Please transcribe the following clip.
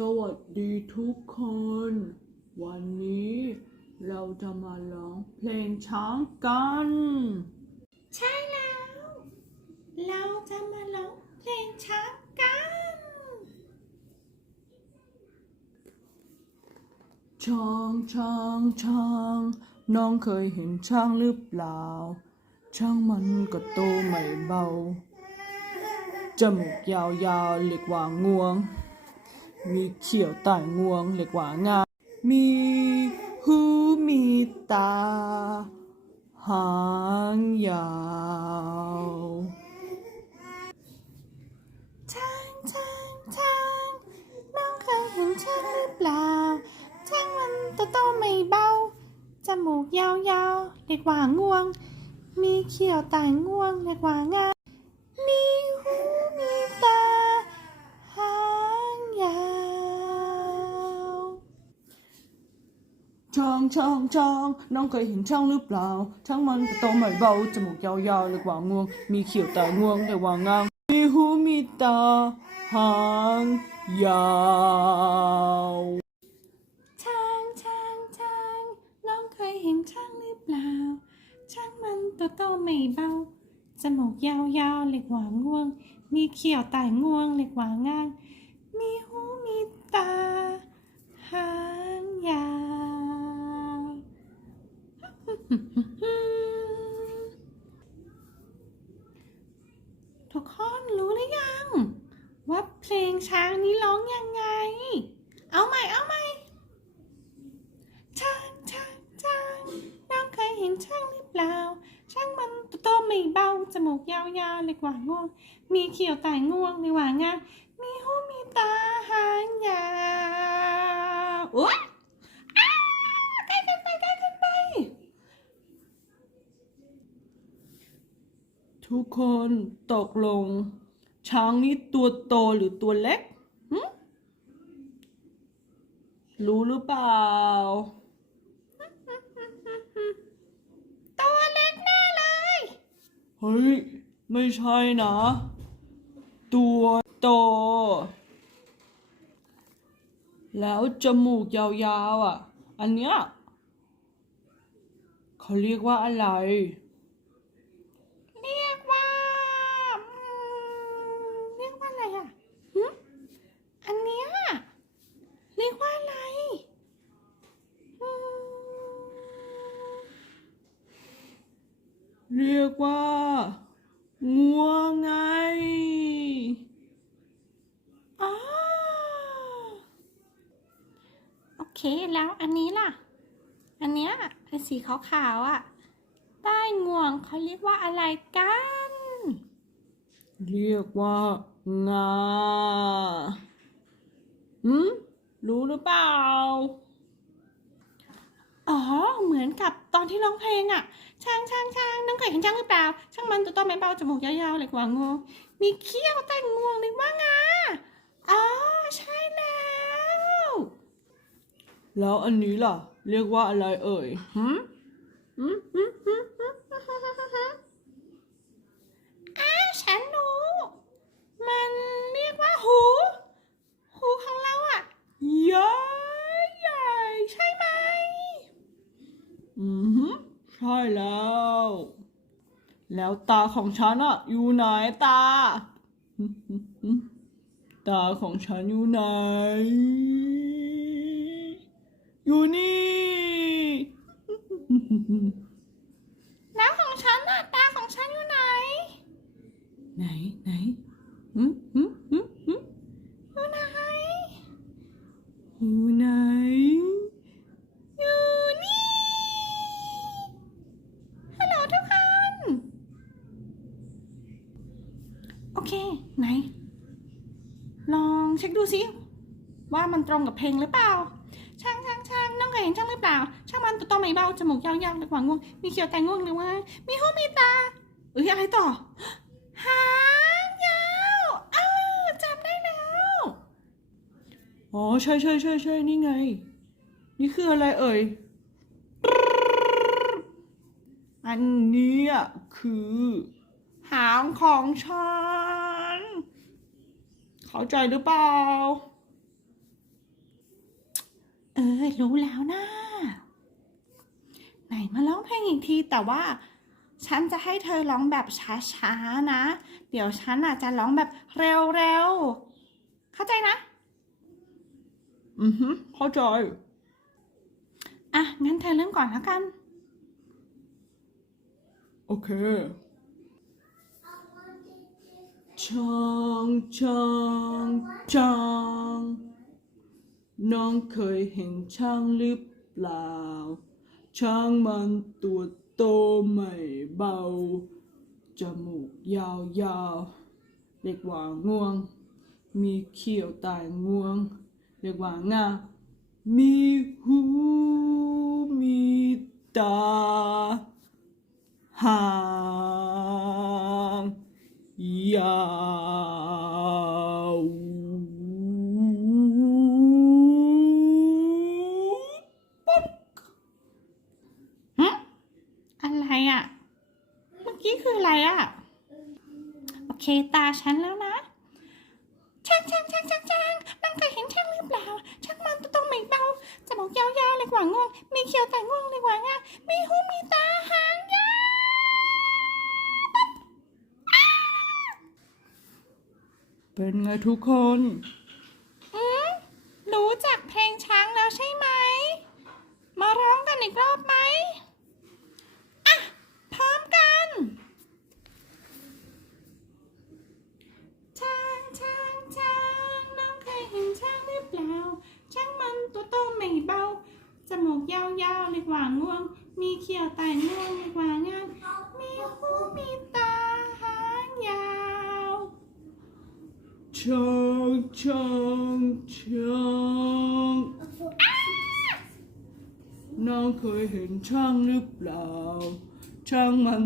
สวัสดีทุกคน วันนี้เราจะมาร้องเพลงช้างกัน ใช่แล้ว เราจะมาร้องเพลงช้างกัน ช้างช้างช้างน้องเคยเห็นช้างหรือเปล่า ช้างมันก็โตไม่เบาจมูกยาวๆเรียกว่างวง มีเขียวใต้งวงเรียกว่างา มีหูมีตา หางยาวช้างช้างช้างน้องเคยเห็นช้างหรือเปล่า ช้างมันโตโตไม่เบา จมูกยาวๆเรียกว่างวง มีเขียวต่งวงเรียกว่างา มีหูมีตา หางยาว ช้างช้างช้างน้องเคยเห็นช้างหรือเปล่าช้างมันก็โตไม่เบาจมูกยาวๆเรียกว่างวง มีเขียวแต่งวงเรียกว่างางมีหูมีตาหางยาวช้างช้างช้างน้องเคยเห็นช้างหรือเปล่าช้างมันตัวโตไม่เบาจมูกยาวๆเรียกว่างวง มีเขียวแต่ง่วงเรียกว่างาง มีหูมีตาหางยาว ทุกคนรู้หรือยัง ว่าเพลงช้างนี้ร้องยังไง เอาใหม่เอาใหม่ช้างช้างช้างน้องเคยเห็นช้างหรือเปล่า ช้างมันตัวโตไม่เบาจมูกยาวๆเรียกว่างวง มีเขียวแต่ง่วงเรียกว่างางมีหูมีตาหางยาวโอ๊ยอ้าใกล้กันไปใกล้กันไป ทุกคนตกลง ช้างนี่ตัวโตหรือตัวเล็กหึรู้หรือเปล่า ตัวเล็กแน่เลย เฮ้ย ไม่ใช่นะ ตัวโต แล้วจมูกยาวๆอะ อันเนี้ยเขาเรียกว่าอะไร เรียกว่าอืมเรียกว่าอะไรอะหึอันเนี้ยเรียกว่าอะไรอืม เรียกว่างัวไงอ๋อโอเคแล้วอันนี้ล่ะ อันเนี้ยไอ้สีขาวๆอะ ใต้งวงเขาเรียกว่าอะไรกัน เรียกว่างาหืมรู้หรือเปล่า อ๋อ เหมือนกับตอนที่ร้องเพลงอะช้างช้างช้าง น้องเคยเห็นช้างหรือเปล่า ช่างมันตัวโตไม่เบาจมูกยาวๆเลยกว่างวงมีเขี้ยวแต่งงวงเลยว่างาอ๋อใช่แล้ว แล้วอันนี้ล่ะ เรียกว่าอะไรเอ่ยหืมอืมอืมอืมอืมอ้าวฉันรู้ มันเรียกว่าหู หูของเราอะใหญ่ใหญ่ใช่ไหมอืมหืมใช่แล้ว แล้วตาของฉันอะอยู่ไหนตา ตาของฉันอยู่ไหน อยู่นี่แล้วของฉันอะตาของฉันอยู่ไหน ไหนไหนอืมอืม เค ไหน ลองเช็คดูสิว่ามันตรงกับเพลงหรือเปล่า ช่างช่างช่างน้องเคยเห็นช่างหรือเปล่า ช่างมันตัวโตไม่เบาจมูกยาวๆหรือว่าง่วง มีเขียวแต่ง่วงหรือว่า มีหูมีตาเอ้ยอะไรต่อหางยาวอ้าวจำได้แล้วอ๋อใช่ใช่ใช่ใช่นี่ไง นี่คืออะไรเอ่ยอันนี้คือ หางของฉัน เข้าใจหรือเปล่า เออ รู้แล้วนะ ไหนมาร้องเพลงอีกทีแต่ว่า ฉันจะให้เธอร้องแบบช้าๆนะ เดี๋ยวฉันอาจจะร้องแบบเร็วๆ เข้าใจนะ อือฮึเข้าใจ อะ งั้นเธอเริ่มก่อนแล้วกัน โอเค ช้างช้างช้างน้องเคยเห็นช้างหรือเปล่าช้างมันตั ยาวอะไรอะ่ะ เมื่อกี้คืออะไรอะ่ะ โอเคตาฉันแล้วนะ นไงทุกคนอืมรู้จักเพลงช้างแล้วใช่ไหม มาร้องกันอีกรอบไหมอะ พร้อมกัน ช้างช้างช้างน้องเคยเห็นช้างหรือเปล่า ช้างมันตัวโตไม่เบา จมูกยาวๆเรียกว่างวง มีเขียวแต่งวงเรียกว่างาน มีหูมีตา ช้างช้างช้างน้องเคยเห็นช้างหรือเปล่าช้างมัน